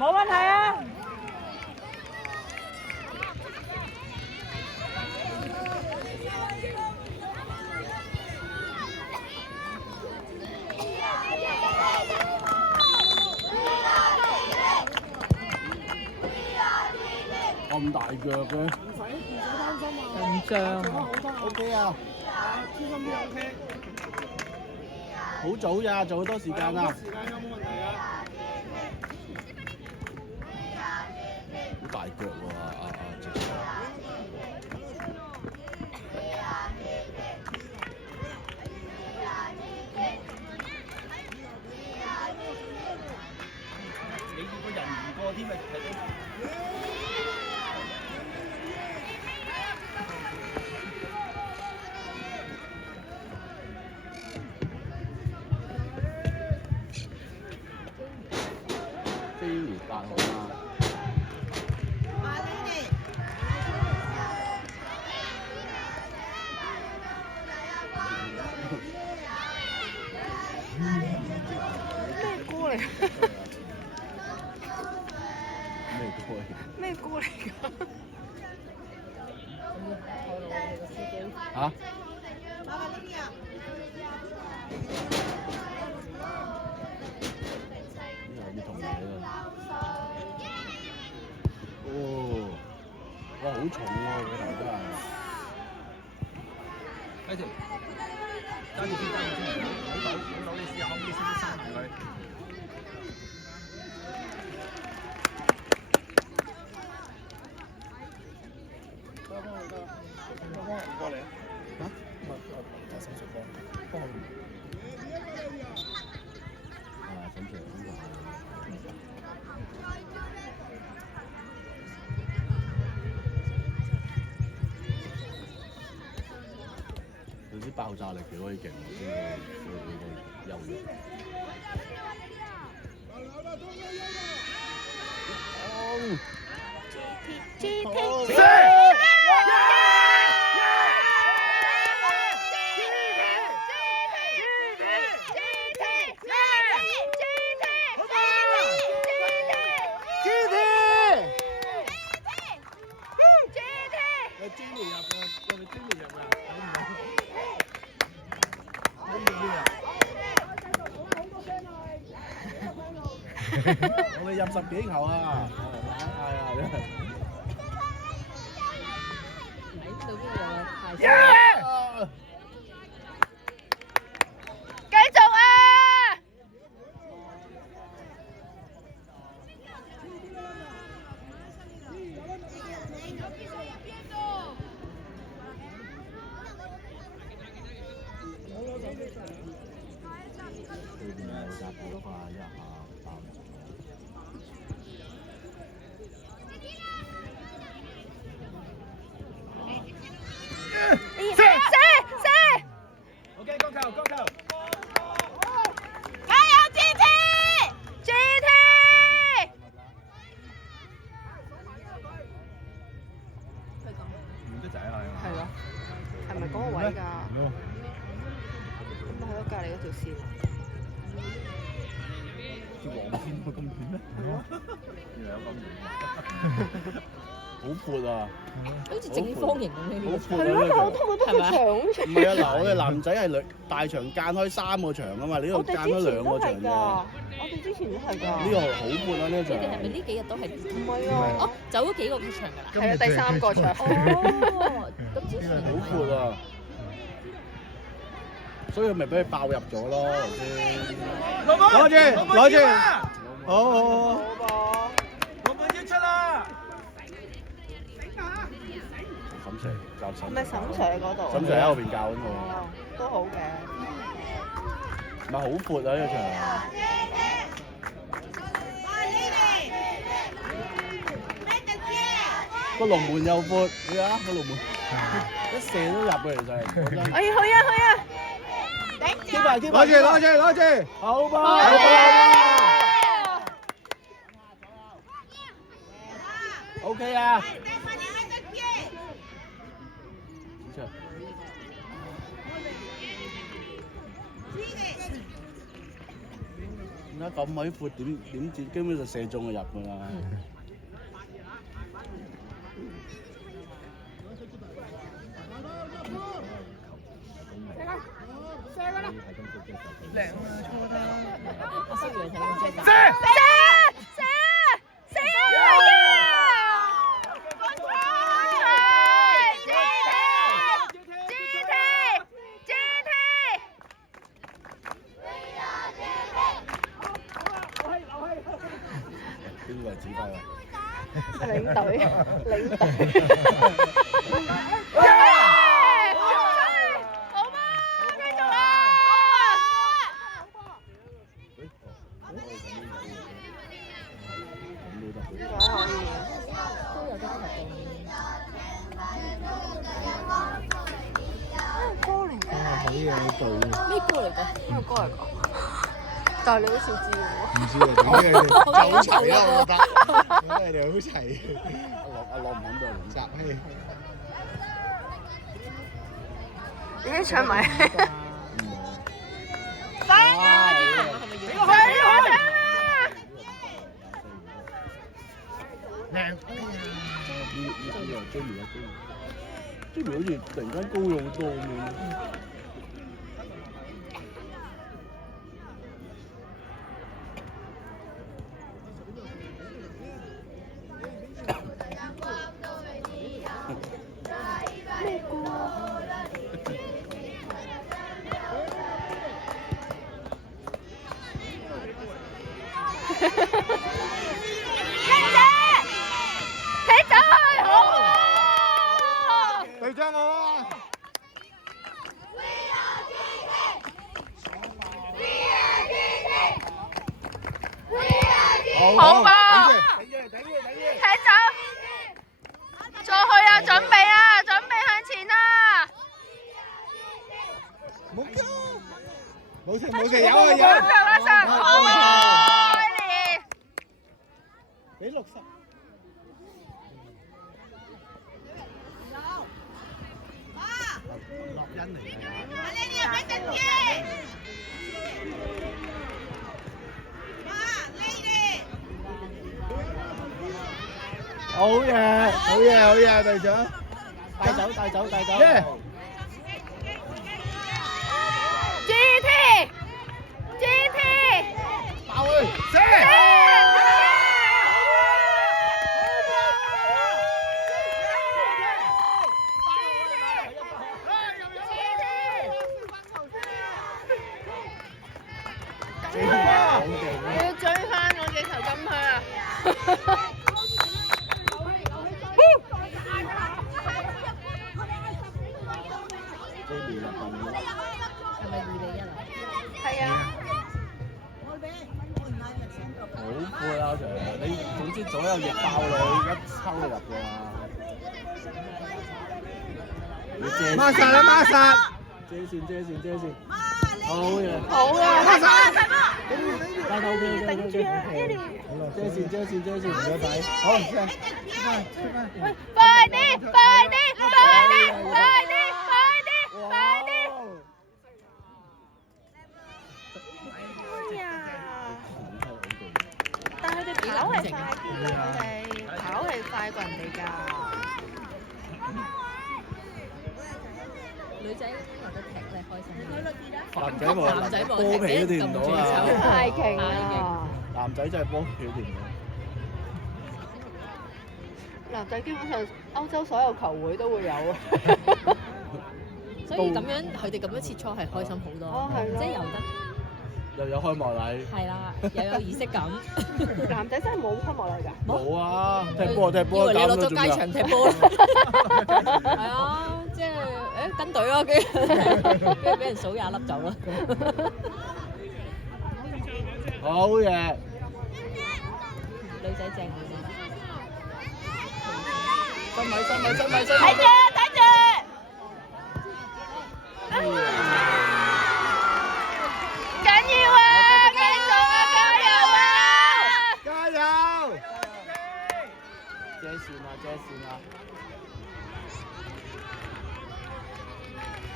冇問題啊！咁大腳嘅，唔使擔心啊！緊張啊 ！OK 啊，專心啲 OK。好早咋，仲好多時間啊！時間有冇問題啊？好大腳喎，直情。你要個人唔過添咪飛魚8號啊！咩歌嚟？咩歌嚟㗎？嚇？有啲同嘢啊！哦，哇，好重喎，個頭真係。睇住，揸住先，好抖，你試下可唔可以先閂住佢？過嚟。嚇？我手術幫我。沈 Sir 呢個係。佢啲爆炸力幾可以勁喎，呢個右翼。我哋入10幾球啊！係啊，真係。繼續啊！對面有架波花一下爆。射！OK， 高球！加油！GT！換咗仔啊！係咯，係咪嗰個位㗎？咁咪喺度隔離嗰條線。條黃線會咁遠咩？係咯。原來有咁遠。好闊啊！好似正方形咁樣。好闊啊！係咯，但係我通過得個長唔係啊，嗱，我哋男仔係大場間開3個場啊嘛，呢度間咗2個場㗎。我哋之前都係㗎。呢個好闊啊！呢個場。你哋係咪呢幾日都係？唔係啊。哦，走咗幾個場㗎啦。係啊，第3個場。哦，咁之前好闊啊！所以咪俾佢爆入咗咯，頭先。攞住，好。老闆要出啦！沈 Sir 教沈。咪沈 Sir 嗰度。沈 Sir 喺後邊教緊我。都好嘅。咪好闊啊！呢個場。個龍門又闊，你睇下個龍門，一射都入嘅其實。哎呀，去啊！攞住，好波！OK 啊！而家咁鬼闊，點接？基本就射中就入㗎啦。我識樣睇咁真係。邊個係指揮啊？領隊。咩歌嚟㗎？咩歌嚟㗎？但係你好似知喎。唔知啊，點解你哋就好齊啦？我覺得，我覺得你哋好齊。阿樂唔肯俾我亂集氣。已經唱埋。Jamie 好似突然間高咗好多咁樣。隊長我啊！好吧，頂住！踢走，再去啊！準備啊！準備向前啊！冇事，有。好啊！俾60。樂欣嚟㗎。好嘢，隊長！帶走。GT，爆佢！射！我要追翻我嘅球金去啊！係咪2-1啊？係啊。好攰啊！你總之左右翼爆你，一抽就入㗎啦。孖殺啦，孖殺！遮線。好嘢！好啊！帶頭嘅，頂住啊！Eddie，遮線，唔該睇。好，喂，快啲！哎呀！但係佢哋跑係快啲㗎，佢哋跑係快過人哋㗎。女仔或者踢咧開心啲。男仔冇，波皮都掂唔到啊！太勁啦！男仔真係波皮都掂唔到。男仔基本上歐洲所有球會都會有啊。所以咁樣佢哋咁樣切磋係開心好多。哦，係咯。即係遊得。又有開幕禮。係啦，又有儀式感。男仔真係冇開幕禮㗎。冇啊！踢波，以為你攞咗街場踢波啦。係啊，即係跟隊咯，跟住俾人數20粒走啦。好嘢！女仔正。新米！睇住！緊要啊！繼續啊！加油啊！加油！遮線啊！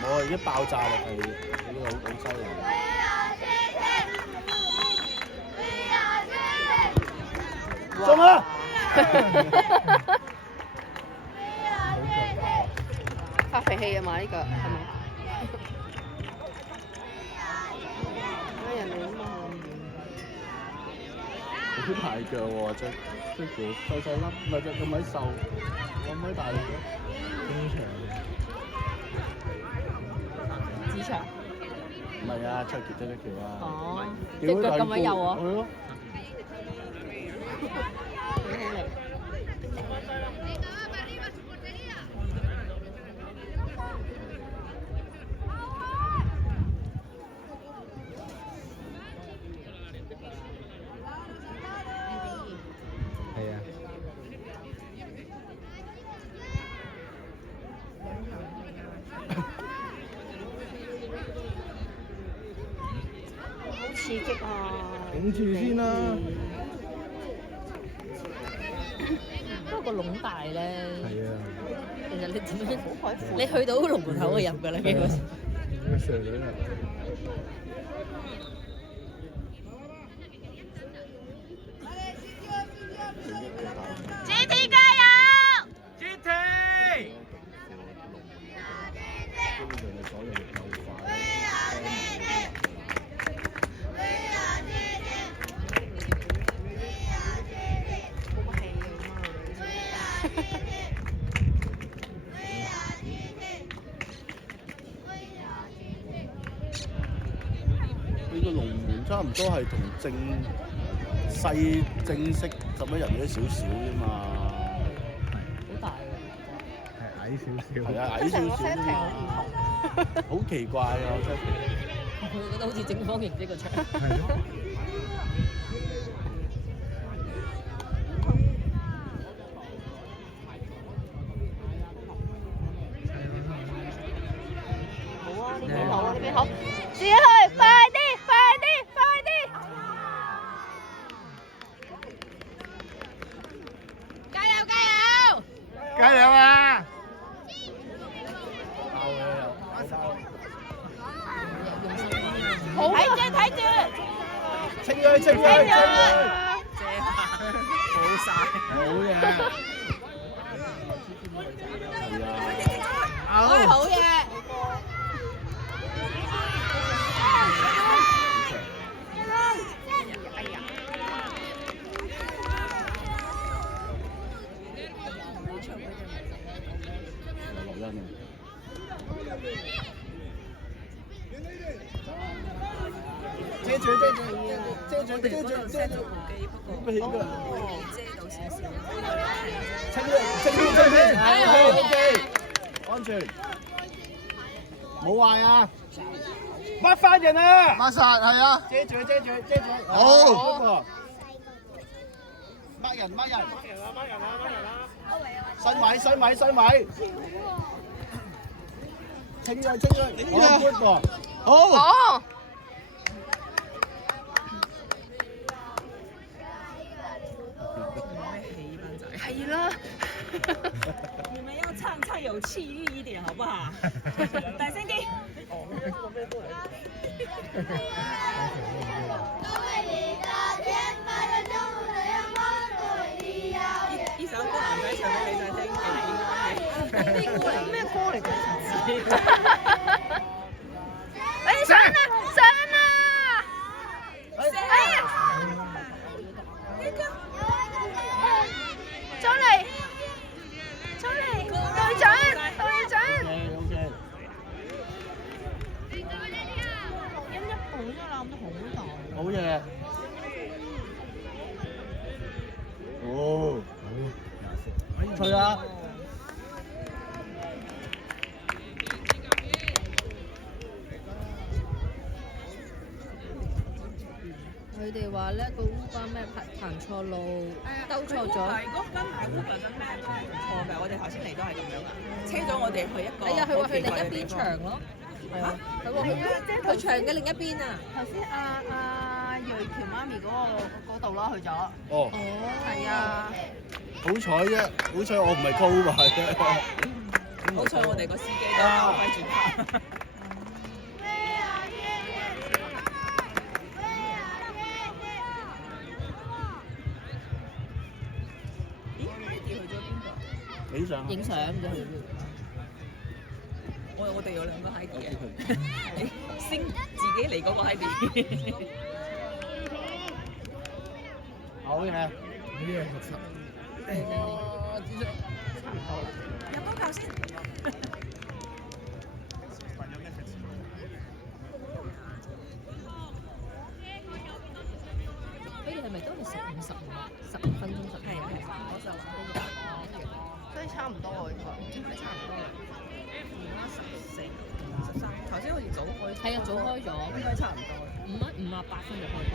冇啊！而家爆炸力係好犀利。送啊！發脾氣啊嘛呢個係咪？人哋啊嘛。好大腳喎，隻腳細細粒，唔係隻咁鬼瘦，咁鬼大隻。子祥。唔係啊，卓傑得叫啊。哦，隻腳咁鬼幼啊！係咯。係啊。好刺激啊！頂住先啦。不過個籠大咧，係啊。其實你點樣？好鬼闊。你去到個籠門口就入㗎啦，基本上。個蛇女啊！呢個龍門差唔多係同正式咁樣人咗少少啫嘛。好大喎！係矮少少。係啊，矮少少啫嘛。好奇怪啊！真係。我覺得好似正方形呢個場。係咯。好啊，呢邊好啊，呢邊好，自己去，快啲，快啲，快啲！加油加油！加油啊！好睇住睇住，清佢清佢清佢，好晒。好嘢。係啊。好嘢！遮住遮住遮住遮住遮住，唔起㗎。清佢清佢清佢，OK，安全，冇壞啊！乜翻人啊？抹實係啊，遮住遮住遮住，好乜人乜人，伸位伸位伸位，清佢清佢，好 good 喎，好。哦，係啦，你们要唱有气韵一点，好不好？大声啲。呢首歌男仔唱俾女仔聽，呢個係咩歌嚟㗎？哎，上啦上啦！哎呀！走嚟，走嚟，隊長，隊長。OK，飲一步都攬得好大。好嘢。哦，吹啊！佢哋話咧個烏巴咩行錯路，兜錯咗。係嗰間係烏巴真咩都係唔錯嘅，我哋頭先嚟都係咁樣噶，車咗我哋去一個。哎呀，佢話去另一邊場咯。係啊，佢話去場嘅另一邊啊。頭先阿瑞喬媽咪嗰度咯，去咗。哦，係啊。好彩啫，好彩我唔係高埋啫。好彩我哋個司機都交翻轉頭。去咗邊度？影相。影相啫。我哋有兩個 Heidi 嘅，升自己嚟嗰個 Heidi。好嘅。入高球先。佢哋係咪都係15分鐘15？係，我就話所以差唔多喎，應該差唔多。14、13，頭先好似早開。係啊，早開咗，應該差唔多。58分就開咗。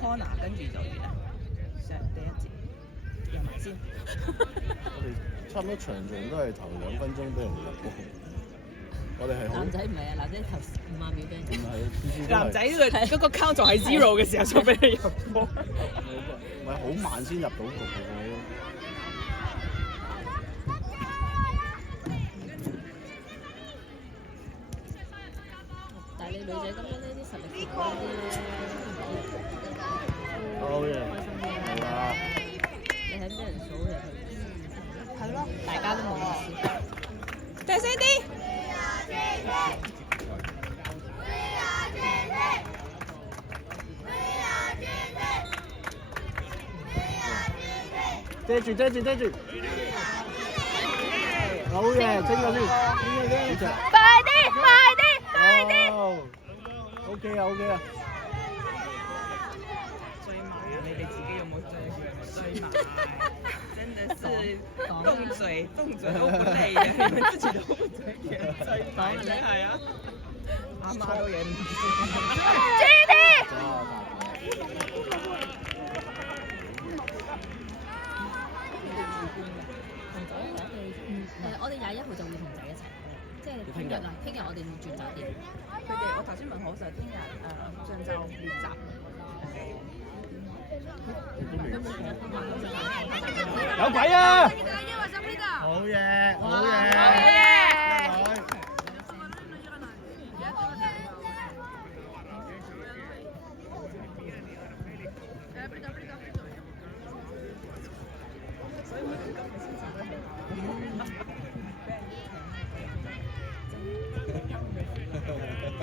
corner 跟住就完啦，上第一節入埋先。我哋差唔多場場都係頭2分鐘俾人入波。我哋係好。男仔唔係啊，男仔頭5秒俾人入。唔係，男仔嗰個 count 就係 zero 嘅時候就俾你入波。唔係好慢先入到局嘅。但係你女仔咁樣呢啲實力強啲咧，好嘅。開心啲係啊。你睇咩人數入去？係咯，大家都冇意思。大聲啲！遮住！好嘅，清咗先。快啲！OK 啊。追埋啊！你哋自己有冇追埋？真的是動嘴都不累嘅，你們自己都不追嘅，追埋真係啊！阿媽都忍唔住。我哋21號就會同仔一齊，即係聽日我哋轉酒店。佢哋我頭先問好就聽日上晝練習。有鬼啊！好嘢！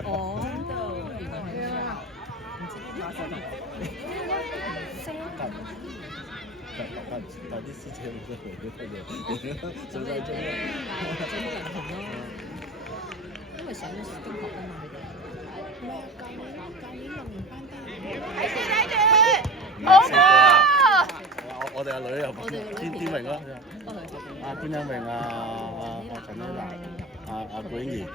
哦，原來係咁樣。唔知邊個手機？但啲師姐唔識嚟嘅，咁你最好人同咯，因為上咗中學啊嘛，佢哋。好波！我哋阿女又天明咯，阿潘欣明啊，阿陳一娜，阿古英兒，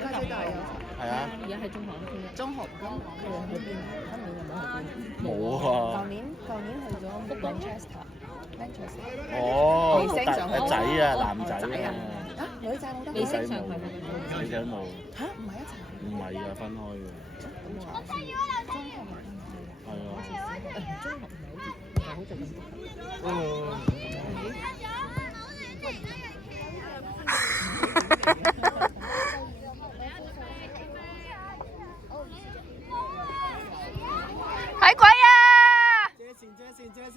家姐都係有。係啊，而家喺中學咯，中學唔多。佢哋去邊？今年有冇去邊？冇啊！舊年去咗 Manchester。哦，仔啊，男仔啊，女仔冇得。未升上去咩？女仔冇。嚇，唔係一齊。唔係啊，分開嘅。係啊。中學唔係好似咁。睇鬼啊！遮線。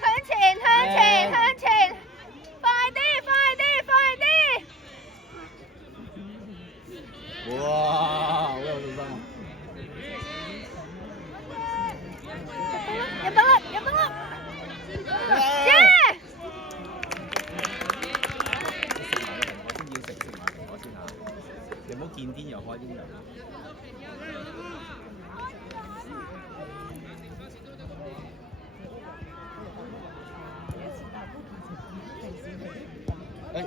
向前！快啲！哇，好有信心啊！入到啦！耶！先要食埋蘋果先嚇，你唔好見天又開天又。8-9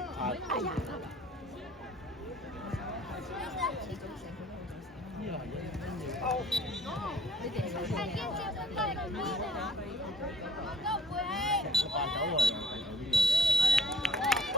個人。